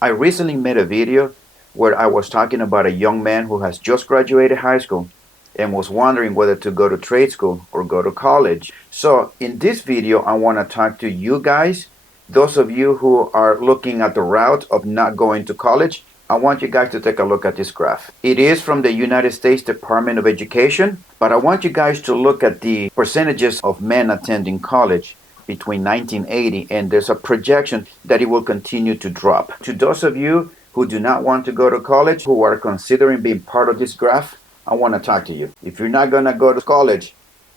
I recently made a video where I was talking about a young man who has just graduated high school and was wondering whether to go to trade school or go to college. So, in this video, I want to talk to you guys, those of you who are looking at the route of not going to college. I want you guys to take a look at this graph. It is from the United States Department of Education, but I want you guys to look at the percentages of men attending college between 1980, and there's a projection that it will continue to drop. To those of you who do not want to go to college, who are considering being part of this graph, I want to talk to you. If you're not going to go to college,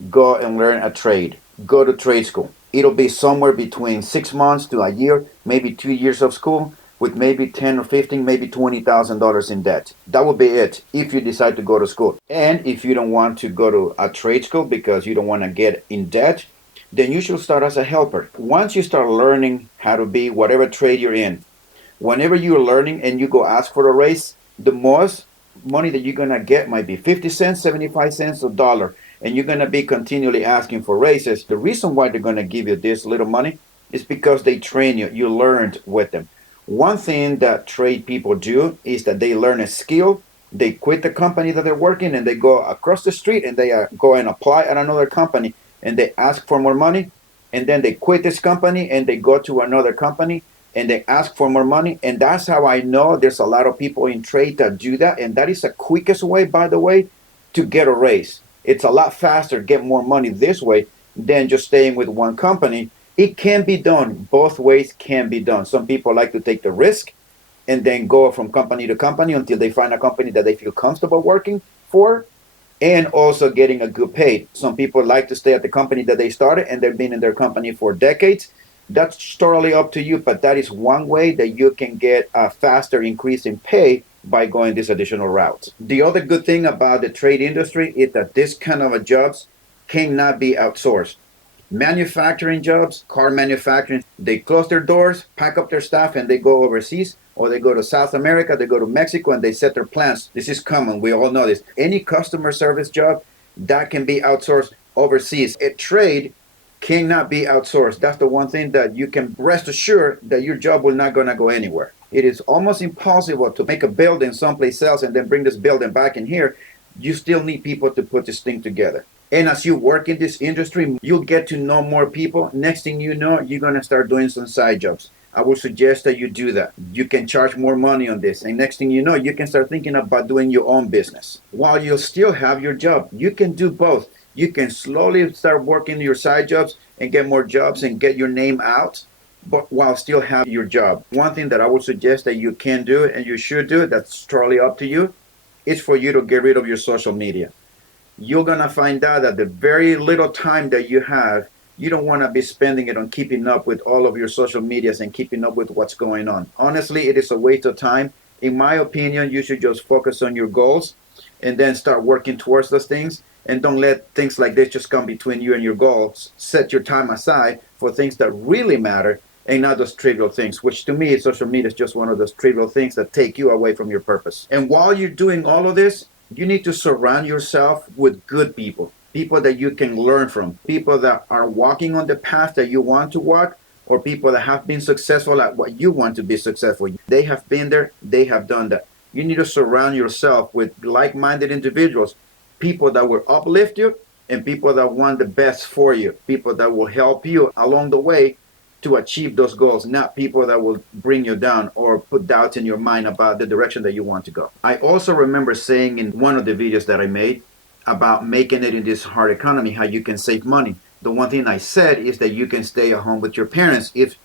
go and learn a trade. Go to trade school. It'll be somewhere between 6 months to a year, maybe 2 years of school, with maybe 10 or 15, maybe $20,000 in debt. That would be it if you decide to go to school. And if you don't want to go to a trade school because you don't want to get in debt, then you should start as a helper. Once you start learning how to be whatever trade you're in, whenever you're learning and you go ask for a raise, the most money that you're gonna get might be 50 cents, 75 cents, a dollar, and you're gonna be continually asking for raises. The reason why they're gonna give you this little money is because they train you. You learned with them. One thing that trade people do is that they learn a skill. They quit the company that they're working and they go across the street and they go and apply at another company and they ask for more money, and then they quit this company and they go to another company and they ask for more money. And that's how I know there's a lot of people in trade that do that. And that is the quickest way, by the way, to get a raise. It's a lot faster to get more money this way than just staying with one company. It can be done. Both ways can be done. Some people like to take the risk and then go from company to company until they find a company that they feel comfortable working for, and also getting a good pay. Some people like to stay at the company that they started and they've been in their company for decades. That's totally up to you, but that is one way that you can get a faster increase in pay by going this additional route. The other good thing about the trade industry is that this kind of jobs cannot be outsourced. Manufacturing jobs, car manufacturing, they close their doors, pack up their stuff, and they go overseas, or they go to South America, they go to Mexico, and they set their plants. This is common. We all know this. Any customer service job that can be outsourced overseas. A trade cannot be outsourced. That's the one thing that you can rest assured that your job will not gonna go anywhere. It is almost impossible to make a building someplace else and then bring this building back in here. You still need people to put this thing together. And as you work in this industry, you'll get to know more people. Next thing you know, you're going to start doing some side jobs. I would suggest that you do that. You can charge more money on this. And next thing you know, you can start thinking about doing your own business. While you'll still have your job, you can do both. You can slowly start working your side jobs and get more jobs and get your name out, but while still have your job. One thing that I would suggest that you can do and you should do, that's totally up to you, is for you to get rid of your social media. You're going to find out that the very little time that you have, you don't want to be spending it on keeping up with all of your social medias and keeping up with what's going on. Honestly, it is a waste of time. In my opinion, you should just focus on your goals and then start working towards those things. And don't let things like this just come between you and your goals. Set your time aside for things that really matter and not those trivial things, which to me, social media is just one of those trivial things that take you away from your purpose. And while you're doing all of this, you need to surround yourself with good people, people that you can learn from, people that are walking on the path that you want to walk, or people that have been successful at what you want to be successful. They have been there, they have done that. You need to surround yourself with like-minded individuals, people that will uplift you and people that want the best for you, people that will help you along the way to achieve those goals, not people that will bring you down or put doubts in your mind about the direction that you want to go. I also remember saying in one of the videos that I made about making it in this hard economy, how you can save money. The one thing I said is that you can stay at home with your parents if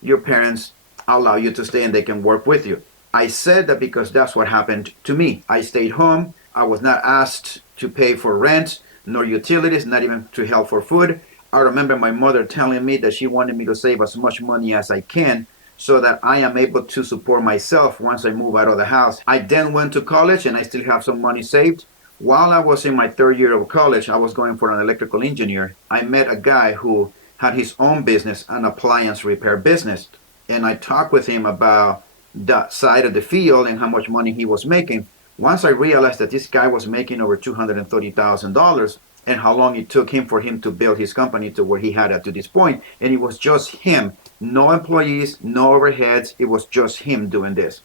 your parents allow you to stay and they can work with you. I said that because that's what happened to me. I stayed home. I was not asked to pay for rent, nor utilities, not even to help for food. I remember my mother telling me that she wanted me to save as much money as I can so that I am able to support myself once I move out of the house. I then went to college and I still have some money saved. While I was in my third year of college, I was going for an electrical engineer. I met a guy who had his own business, an appliance repair business. And I talked with him about that side of the field and how much money he was making. Once I realized that this guy was making over $230,000 and how long it took him for him to build his company to where he had it to this point, and it was just him No employees, no overheads. It was just him doing this.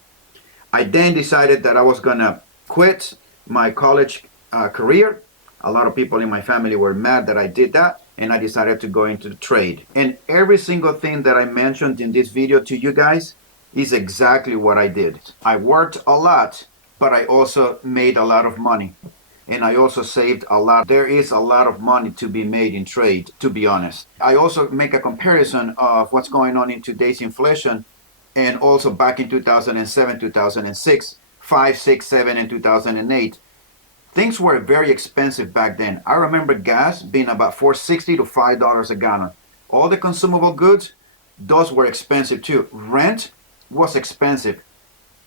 I then decided that I was going to quit my college career. A lot of people in my family were mad that I did that, and I decided to go into the trade. And every single thing that I mentioned in this video to you guys is exactly what I did. I worked a lot, but I also made a lot of money. And I also saved a lot. There is a lot of money to be made in trade, to be honest. I also make a comparison of what's going on in today's inflation and also back in 2007, 2006, 5, 6, 7, and 2008. Things were very expensive back then. I remember gas being about $4.60 to $5 a gallon. All the consumable goods, those were expensive too. Rent was expensive.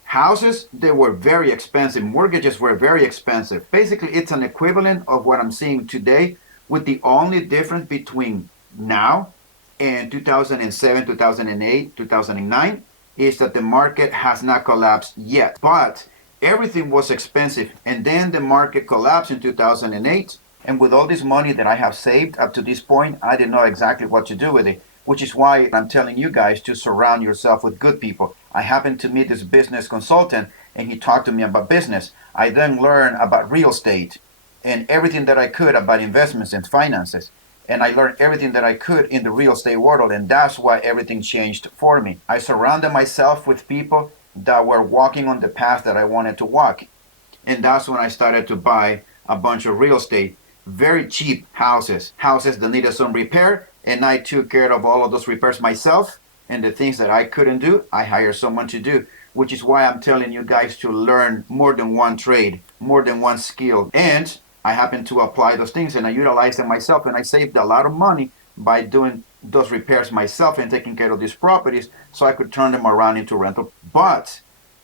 Houses, they were very expensive. Mortgages were very expensive. Basically, it's an equivalent of what I'm seeing today, with the only difference between now and 2007, 2008, 2009 is that the market has not collapsed yet. But everything was expensive. And then the market collapsed in 2008. And with all this money that I have saved up to this point, I didn't know exactly what to do with it, which is why I'm telling you guys to surround yourself with good people. I happened to meet this business consultant, and he talked to me about business. I then learned about real estate and everything that I could about investments and finances. And I learned everything that I could in the real estate world, and that's why everything changed for me. I surrounded myself with people that were walking on the path that I wanted to walk. And that's when I started to buy a bunch of real estate, very cheap houses that needed some repair, and I took care of all of those repairs myself. And the things that I couldn't do, I hired someone to do, which is why I'm telling you guys to learn more than one trade, more than one skill. And I happen to apply those things, and I utilize them myself, and I saved a lot of money by doing those repairs myself and taking care of these properties so I could turn them around into rental. But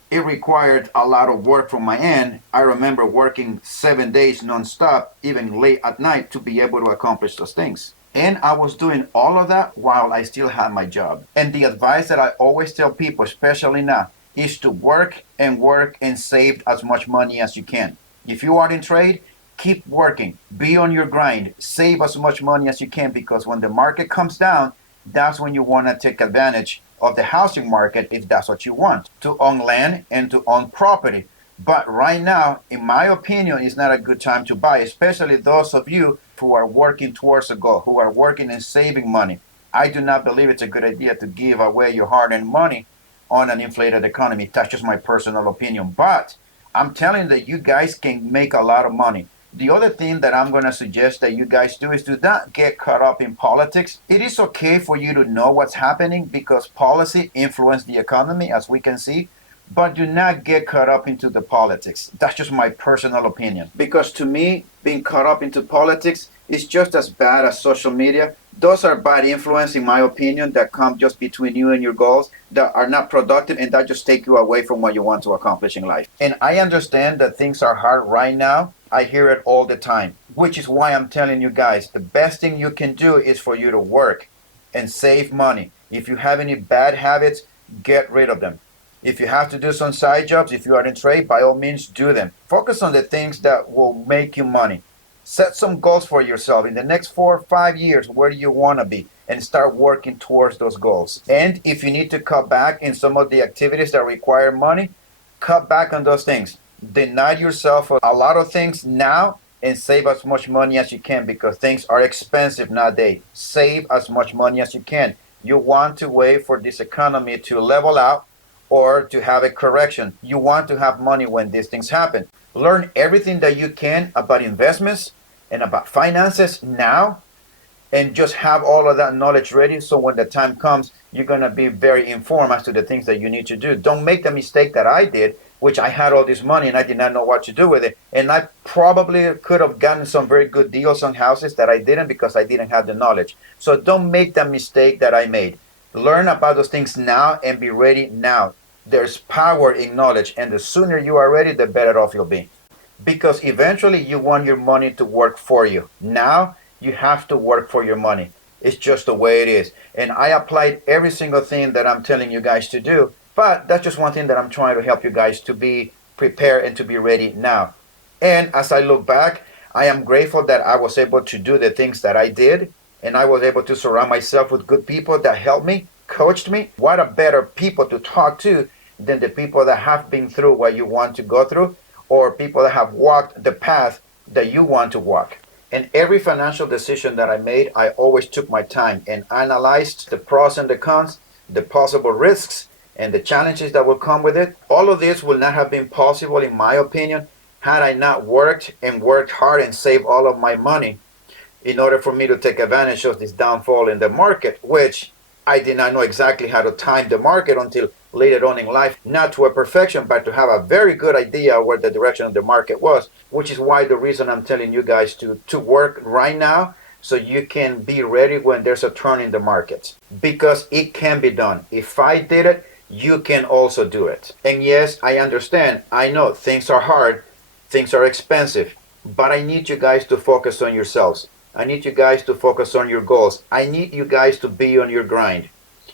it required a lot of work from my end. I remember working 7 days nonstop, even late at night, to be able to accomplish those things. And I was doing all of that while I still had my job. And the advice that I always tell people, especially now, is to work and save as much money as you can. If you are in trade, keep working, be on your grind, save as much money as you can, because when the market comes down, that's when you want to take advantage of the housing market if that's what you want, to own land and to own property. But right now, in my opinion, is not a good time to buy, especially those of you who are working towards a goal, who are working and saving money. I do not believe it's a good idea to give away your hard-earned money on an inflated economy. That's just my personal opinion. But I'm telling you that you guys can make a lot of money. The other thing that I'm going to suggest that you guys do is do not get caught up in politics. It is okay for you to know what's happening because policy influences the economy, as we can see. But do not get caught up into the politics. That's just my personal opinion. Because to me, being caught up into politics is just as bad as social media. Those are bad influence, in my opinion, that come just between you and your goals, that are not productive, and that just take you away from what you want to accomplish in life. And I understand that things are hard right now. I hear it all the time, which is why I'm telling you guys, the best thing you can do is for you to work and save money. If you have any bad habits, get rid of them. If you have to do some side jobs, if you are in trade, by all means, do them. Focus on the things that will make you money. Set some goals for yourself. In the next 4 or 5 years, where do you want to be? And start working towards those goals. And if you need to cut back in some of the activities that require money, cut back on those things. Deny yourself a lot of things now and save as much money as you can, because things are expensive nowadays. Save as much money as you can. You want to wait for this economy to level out or to have a correction. You want to have money when these things happen. Learn everything that you can about investments and about finances now, and just have all of that knowledge ready so when the time comes, you're going to be very informed as to the things that you need to do. Don't make the mistake that I did, which I had all this money and I did not know what to do with it. And I probably could have gotten some very good deals on houses that I didn't because I didn't have the knowledge. So don't make the mistake that I made. Learn about those things now and be ready now. There's power in knowledge, and the sooner you are ready, the better off you'll be. Because eventually you want your money to work for you. Now you have to work for your money. It's just the way it is. And I applied every single thing that I'm telling you guys to do, but that's just one thing that I'm trying to help you guys to be prepared and to be ready now. And as I look back, I am grateful that I was able to do the things that I did, and I was able to surround myself with good people that helped me. coached me. What a better people to talk to than the people that have been through what you want to go through, or people that have walked the path that you want to walk. And every financial decision that I made, I always took my time and analyzed the pros and the cons, the possible risks, and the challenges that will come with it. All of this would not have been possible, in my opinion, had I not worked and worked hard and saved all of my money in order for me to take advantage of this downfall in the market, which I did not know exactly how to time the market until later on in life, not to a perfection, but to have a very good idea where the direction of the market was, which is why the reason I'm telling you guys to work right now so you can be ready when there's a turn in the market. Because it can be done. If I did it, you can also do it. And yes, I understand. I know things are hard, things are expensive, but I need you guys to focus on yourselves. I need you guys to focus on your goals. I need you guys to be on your grind.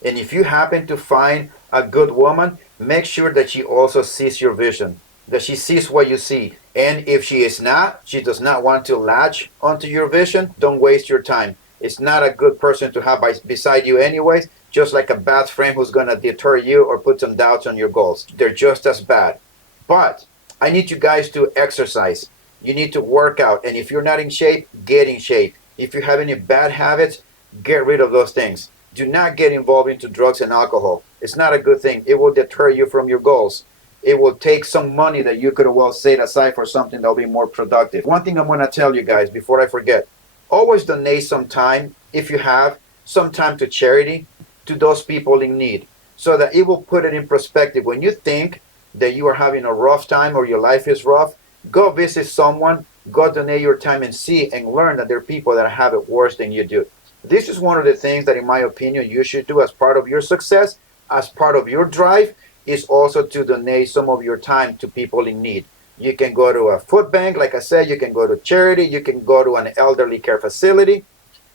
And if you happen to find a good woman, make sure that she also sees your vision, that she sees what you see. And if she is not, she does not want to latch onto your vision, don't waste your time. It's not a good person to have beside you anyways, just like a bad friend who's going to deter you or put some doubts on your goals. They're just as bad. But I need you guys to exercise. You need to work out. And if you're not in shape, get in shape. If you have any bad habits, get rid of those things. Do not get involved into drugs and alcohol. It's not a good thing. It will deter you from your goals. It will take some money that you could have well set aside for something that will be more productive. One thing I'm going to tell you guys before I forget, always donate some time, if you have, some time to charity, to those people in need, so that it will put it in perspective. When you think that you are having a rough time or your life is rough, go visit someone, go donate your time and see and learn that there are people that have it worse than you do. This is one of the things that, in my opinion, you should do as part of your success, as part of your drive, is also to donate some of your time to people in need. You can go to a food bank, like I said, you can go to charity, you can go to an elderly care facility,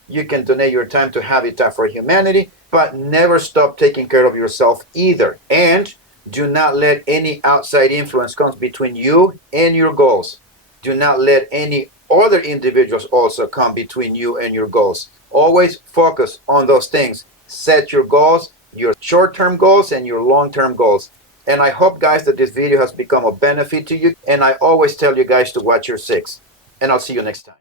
you can donate your time to Habitat for Humanity, but never stop taking care of yourself either. And do not let any outside influence come between you and your goals. Do not let any other individuals also come between you and your goals. Always focus on those things. Set your goals, your short-term goals and your long-term goals. And I hope, guys, that this video has become a benefit to you. And I always tell you guys to watch your six. And I'll see you next time.